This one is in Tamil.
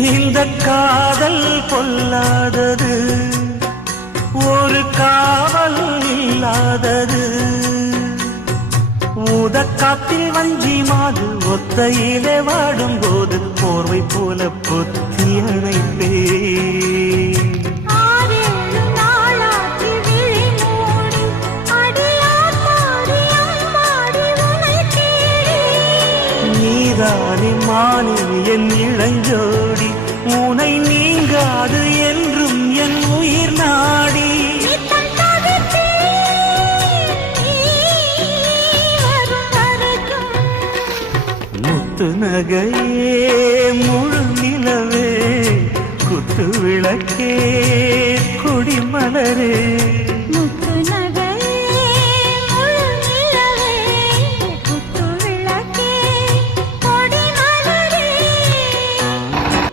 இந்த காதல் பொல்லாதது, ஒரு காவல் இல்லாதது. ஊதக்காத்தில் வஞ்சி மாது ஒத்தையிலே வாடும்போது போர்வை போல பொத்தி அணைப்பே. நீதானே மானே என் இளஞ்சோடி, உனை நீங்காது என்றும் என் உயிர் நாடி. முத்து நகையே முழு நிலவே, குத்து விளக்கே கொடிமலரே.